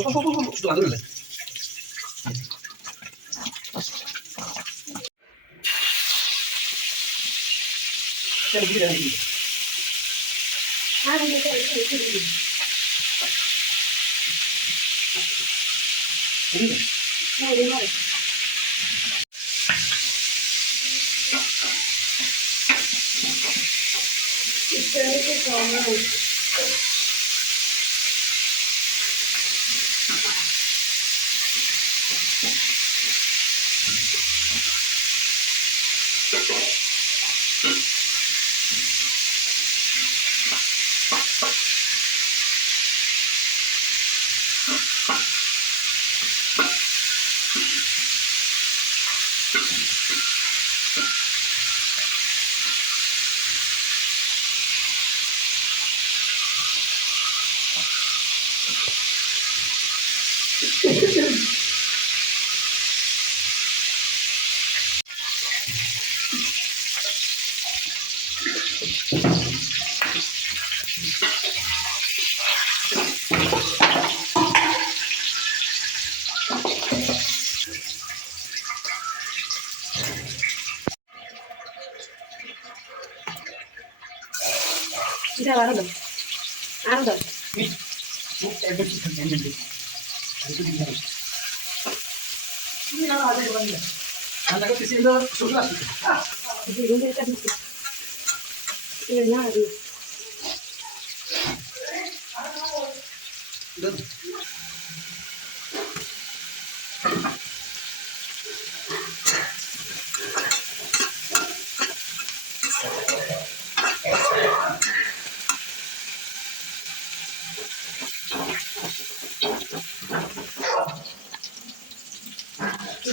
শুধু আদর লাগে এটা আরো দাও আরো দাও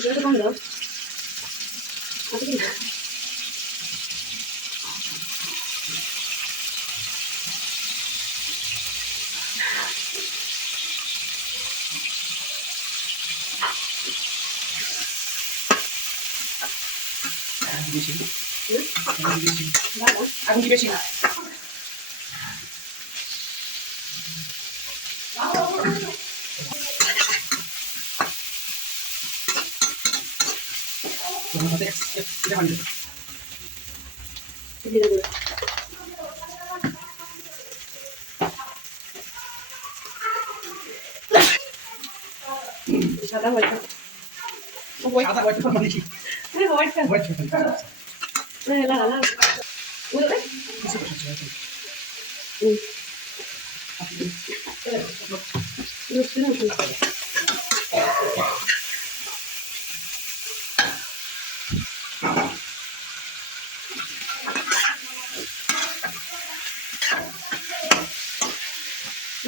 Itu kan dong. Apa sih? Aku juga sih. সাদা হোয়াইট সাদা হোয়াইট কোন দেখি আরে হোয়াইট কেন হোয়াইট না না না ওরে কিছু কিছু আছে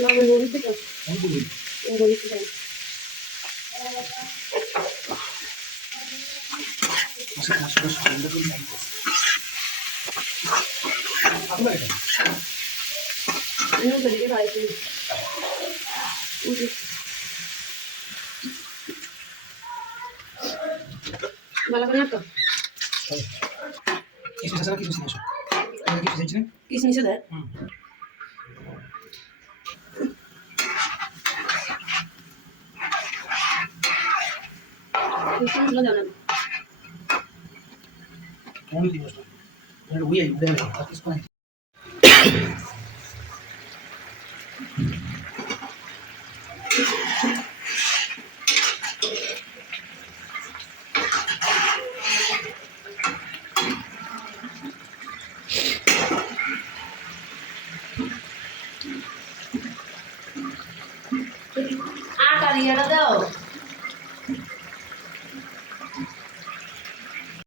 লাগানো হইছে তো বলিতে চাই আসলে সুন্দর করে নাইতে আপনারা এটা এর দিকে রাইতে ভালো করে তো কিছু সারা কিছু সিনেস কিছু সিনেস না কি সিনেস দেয় Itu lo jangan. Mau di mana? Mau uya udah lah. Tapi sekarang.